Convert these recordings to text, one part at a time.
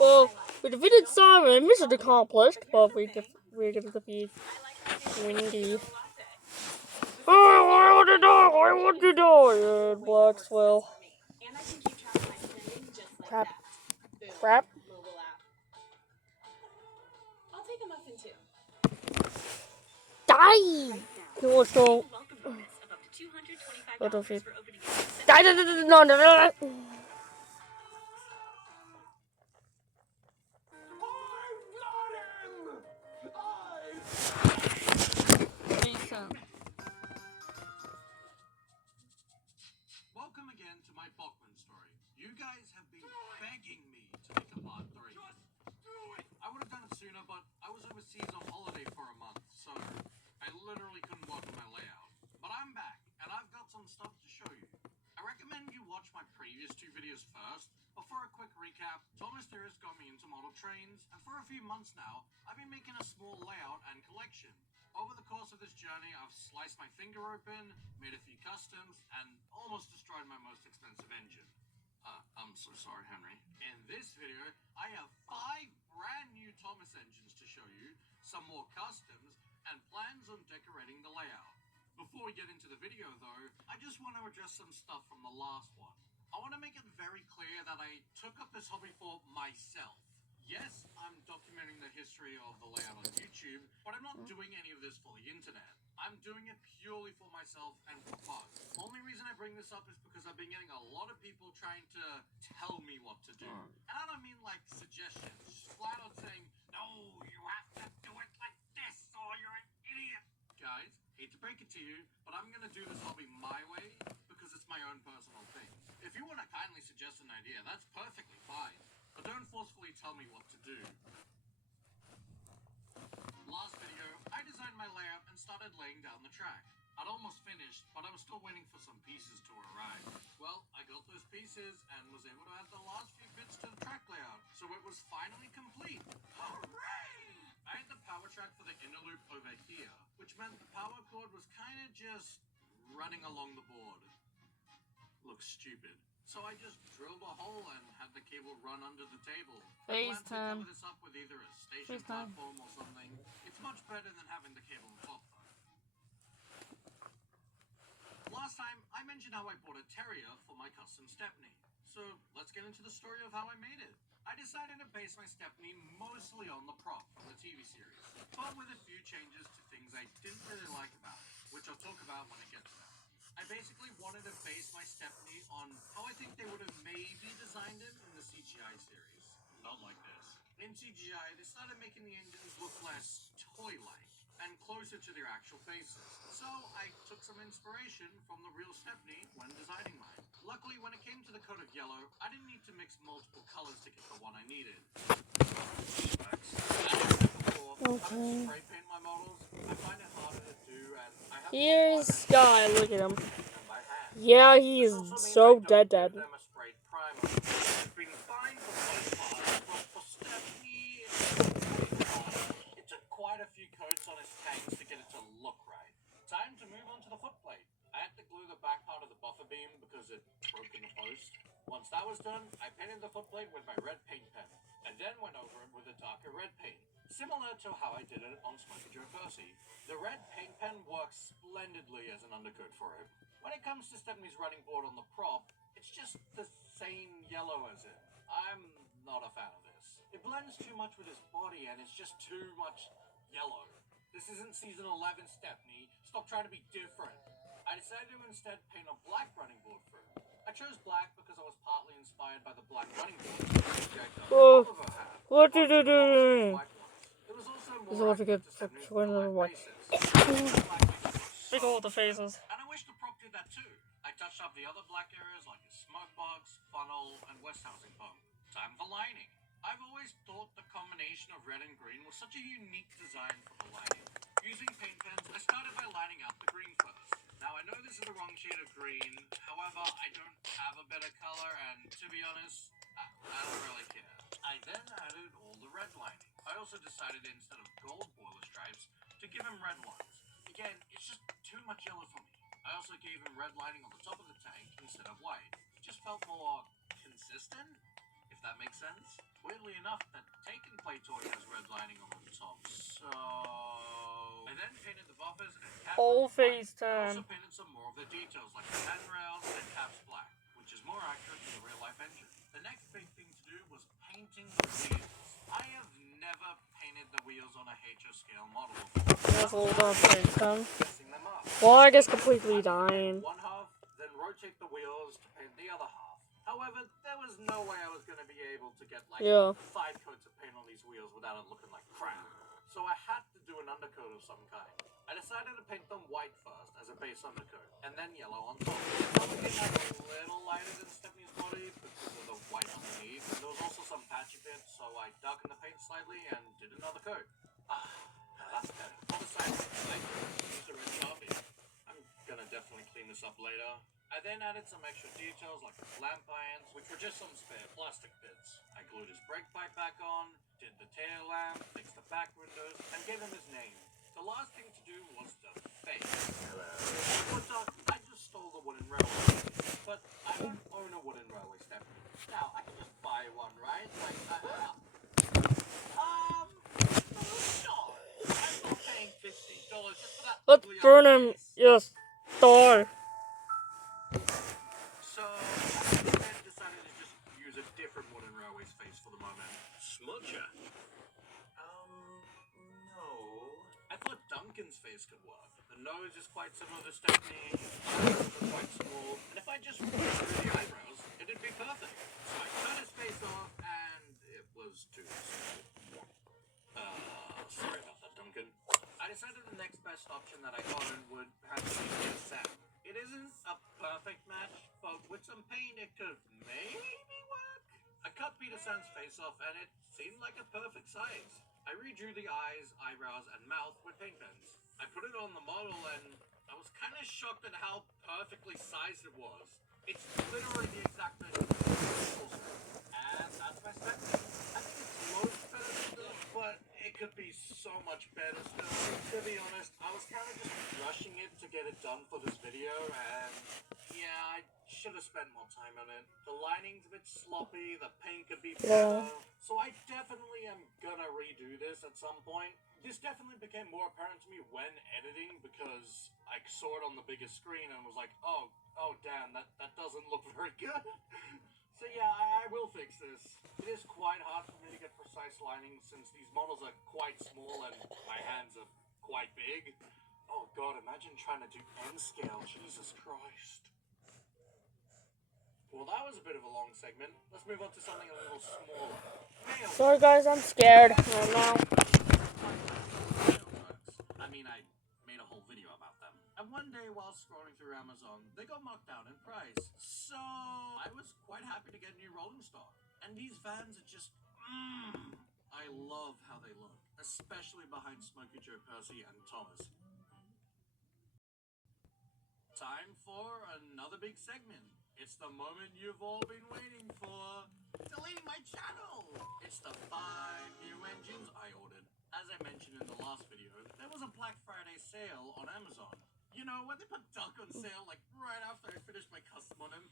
Well, we defeated Simon. Mission accomplished, but we're gonna defeat Windy. Oh, I want to die! I want to die! And Blackswell. Crap. Crap. Die! No, so. What of it? Die! No. Welcome again to my Bachman story. You guys have been begging me to make a part 3. Just do it! I would have done it sooner, but I was overseas on holiday for a month, so I literally couldn't work on my layout. But I'm back, and I've got some stuff to show you. I recommend you watch my previous 2 videos first, but for a quick recap, Thomas Terrace got me into model trains, and for a few months now, I've been making a small layout and collection. Over the course of this journey, I've sliced my finger open, made a few customs, and almost destroyed my most expensive engine. I'm so sorry, Henry. In this video, I have 5 brand new Thomas engines to show you, some more customs, and plans on decorating the layout. Before we get into the video though, I just want to address some stuff from the last one. I want to make it very clear that I took up this hobby for myself. Yes, I'm documenting the history of the layout on YouTube, but I'm not doing any of this for the internet. I'm doing it purely for myself and for fun. Only reason I bring this up is because I've been getting a lot of people trying to tell me what to do. And I don't mean like suggestions, just flat out saying, no, you have to do it like this or you're an idiot. Guys, hate to break it to you, but I'm gonna do this hobby my way because it's my own personal thing. If you want to kindly suggest an idea, that's perfectly fine. But don't forcefully tell me what to do. Last video, I designed my layout and started laying down the track. I'd almost finished, but I was still waiting for some pieces to arrive. Well, I got those pieces and was able to add the last few bits to the track layout, so it was finally complete. Hooray! I had the power track for the inner loop over here, which meant the power cord was kind of just running along the board. Looks stupid. So I just drilled a hole and had the cable run under the table. I plan to cover this up with either a station platform or something. It's much better than having the cable on top though. Last time, I mentioned how I bought a Terrier for my custom Stepney. So let's get into the story of how I made it. I decided to base my Stepney mostly on the prop from the TV series, but with a few changes to things I didn't really like about it, which I'll talk about when I get to that. I basically wanted to base my Stepney on how I think they would have maybe designed him in the CGI series. Not like this. In CGI, they started making the engines look less toy-like and closer to their actual faces. So I took some inspiration from the real Stepney when designing mine. Luckily, when it came to the coat of yellow, I didn't need to mix multiple colors to get the one I needed. Okay. Spray paint my models. I find it harder to do, and I have Here's Sky. Look at him. Yeah, he is so dead. It took quite a few coats on his tanks to get it to look right. Time to move on to the footplate. I had to glue the back part of the buffer beam because it broke in the post. Once that was done, I painted the footplate with my red paint pen, and then went over it with a darker red paint. Similar to how I did it on Smokey Joe Percy, the red paint pen works splendidly as an undercoat for him. When it comes to Stepney's running board on the prop, it's just the same yellow as it. I'm not a fan of this. It blends too much with his body and it's just too much yellow. This isn't season 11 Stepney. Stop trying to be different. I decided to instead paint a black running board for him. I chose black because I was partly inspired by the black running board. What did you do? It was also This more is a good one. Big all the faces. And I wish the prop did that too. I touched up the other black areas like his smoke box, funnel, and west housing pump. Time for lining. I've always thought the combination of red and green was such a unique design for the lining. Using paint pens, I started by lining out the green first. Now I know this is the wrong shade of green, however, I don't have a better color and to be honest, I don't really care. I then added all the red lining. I also decided instead of gold boiler stripes, to give him red ones. Again, it's just too much yellow for me. I also gave him red lining on the top of the tank instead of white. It just felt more consistent, if if that makes sense. Weirdly enough, that Taken Play toy has red lining on the top, so... I then painted the buffers and cap Whole white. face I time. also painted some more of the details, like the handrails and caps black, which is more accurate to the real-life engine. The next big thing to do was painting the wheels. I have never painted the wheels on a HO scale model before. Let's hold on face time. Messing them up. Well, I guess completely dying. One half, then rotate the wheels to paint the other half. However, there was no way I was going to be able to get like 5 coats of paint on these wheels without it looking like crap. So I had to do an undercoat of some kind. I decided to paint them white first as a base undercoat, and then yellow on top. I was getting a little lighter than Stephanie's body because of the white underneath, and there was also some patchy bits, so I darkened the paint slightly and did another coat. Now that's better. On the side, I used a red Sharpie. I'm gonna definitely clean this up later. I then added some extra details like the lamp irons, which were just some spare plastic bits. I glued his brake pipe back on, did the tail lamp, fixed the back windows, and gave him his name. The last thing to do was the face. Hello. I just stole the wooden railway. But I don't own a wooden railway, Stephanie. Now, I can just buy one, right? Like, sure. I'm not paying $50 just for that. Let's burn him. Yes. Die. So, I then decided to just use a different wooden railway's face for the moment. Smudger? No. I thought Duncan's face could work. The nose is quite similar to Stephanie, the eyes are quite small, and if I just drew the eyebrows, it'd be perfect. So I cut his face off, and it was too small. Sorry about that, Duncan. I decided the next best option that I got would have to be Peter Sam. It isn't a perfect match, but with some paint it could maybe work. I cut Peter Sam's face off and it seemed like a perfect size. I redrew the eyes, eyebrows, and mouth with paint pens. I put it on the model and I was kind of shocked at how perfectly sized it was. It's literally the exact measurement. And that's my spec. I think it's loads better than this, but it could be so much better still. To be honest, I was kind of just rushing it to get it done for this video, and yeah, I should have spent more time on it. The lining's a bit sloppy, the paint could be better, so I definitely am gonna redo this at some point. This definitely became more apparent to me when editing because I saw it on the biggest screen and was like, oh damn, that doesn't look very good. So yeah, I will fix this. It is quite hard for me to get precise lining since these models are quite small and my hands are quite big. Oh god, imagine trying to do N scale, Jesus Christ. Well, that was a bit of a long segment. Let's move on to something a little smaller. Sorry guys, I'm scared right now. I mean, I made a whole video about them. And one day while scrolling through Amazon, they got marked down in price. So I was quite happy to get new rolling stock. And these vans are just, I love how they look, especially behind Smokey Joe Percy and Thomas. Time for another big segment. It's the moment you've all been waiting for. Deleting my channel! It's the 5 new engines I ordered. As I mentioned in the last video, there was a Black Friday sale on Amazon. You know, when they put Duck on sale, like, right after I finished my custom on him.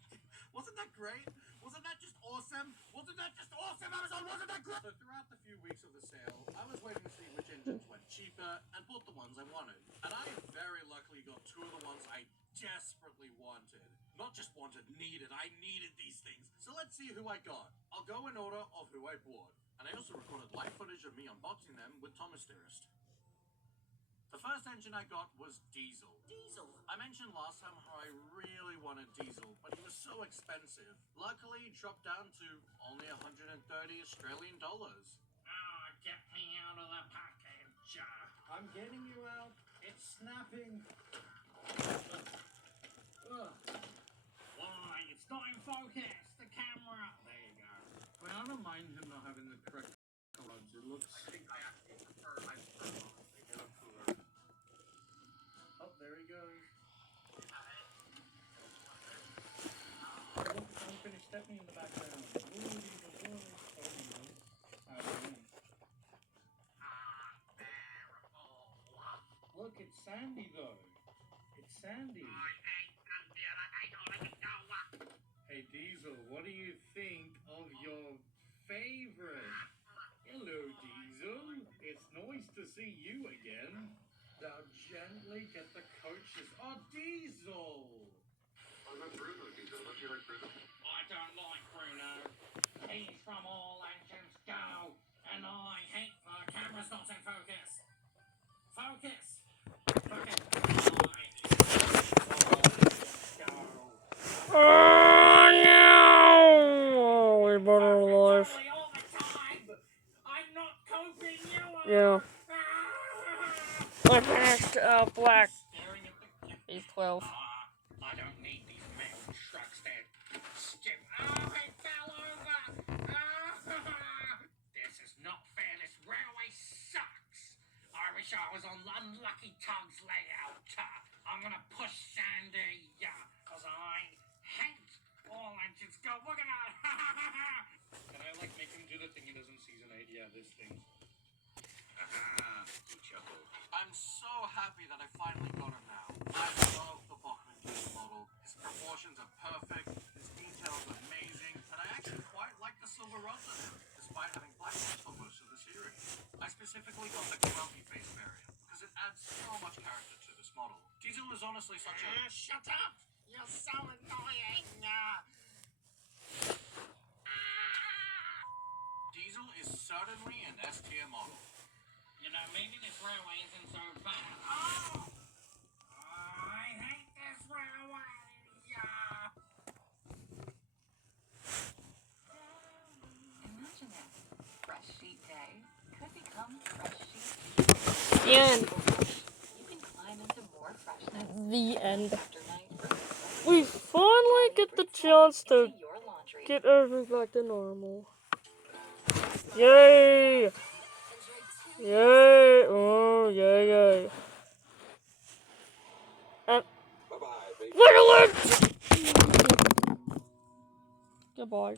Wasn't that great? Wasn't that just awesome? Wasn't that just awesome, Amazon? Wasn't that great? So throughout the few weeks of the sale, I was waiting to see which engines went cheaper and bought the ones I wanted. And I very luckily got 2 of the ones I desperately wanted. Not just wanted, needed. I needed these things. So let's see who I got. I'll go in order of who I bought. And I also recorded live footage of me unboxing them with Thomas Dearest. The first engine I got was Diesel. I mentioned last time how I really wanted Diesel, but he was so expensive. Luckily, he dropped down to only 130 Australian dollars. Get me out of the package. I'm getting you out. It's snapping. Why? It's not in focus. The camera. There you go. Well, I don't mind him not having the correct colors. It looks. I think I actually prefer my purple. They look cooler. Oh, there he goes. Look, unfinished Stephanie in the background. Look, it's Sandy though. It's Sandy. Hey Diesel, what do you think of your see you again. Now gently get the coaches. Oh, Diesel! What about Bruno, Diesel? Don't you like Bruno? I don't like Bruno. He's from All Engines Go, and I hate the camera's not in focus. Focus! Focus! Oh no! We brought her alive. All the time. I'm not coping, you Yeah. are. I finished Black. He's 12. I don't need these metal trucks that skip. Oh, it fell over. This is not fair. This railway sucks. I wish I was on Unlucky Tug's layout. I'm gonna push Sandy, cause I hate All Engines Go. Look at that. Can I, make him do the thing he does in Season 8? Yeah, this thing. He chuckled. I'm so happy that I finally got him now. I love the Bachman Cube model. His proportions are perfect, his details are amazing, and I actually quite like the silver rods on him, despite having black ones for most of the series. I specifically got the grumpy face variant, because it adds so much character to this model. Diesel is honestly such a... Shut up! You're so annoying! Diesel is certainly an S-tier model. You know, maybe this railway isn't so bad. Oh! I hate this railway! Imagine it. Fresh sheet day could become fresh sheet. The end. You can climb into more freshness. The end. After night, We finally get the chance to into your laundry. get everything back to normal. Yay! Yay! Oh, yay, yay. And Bye-bye, baby. Little Goodbye.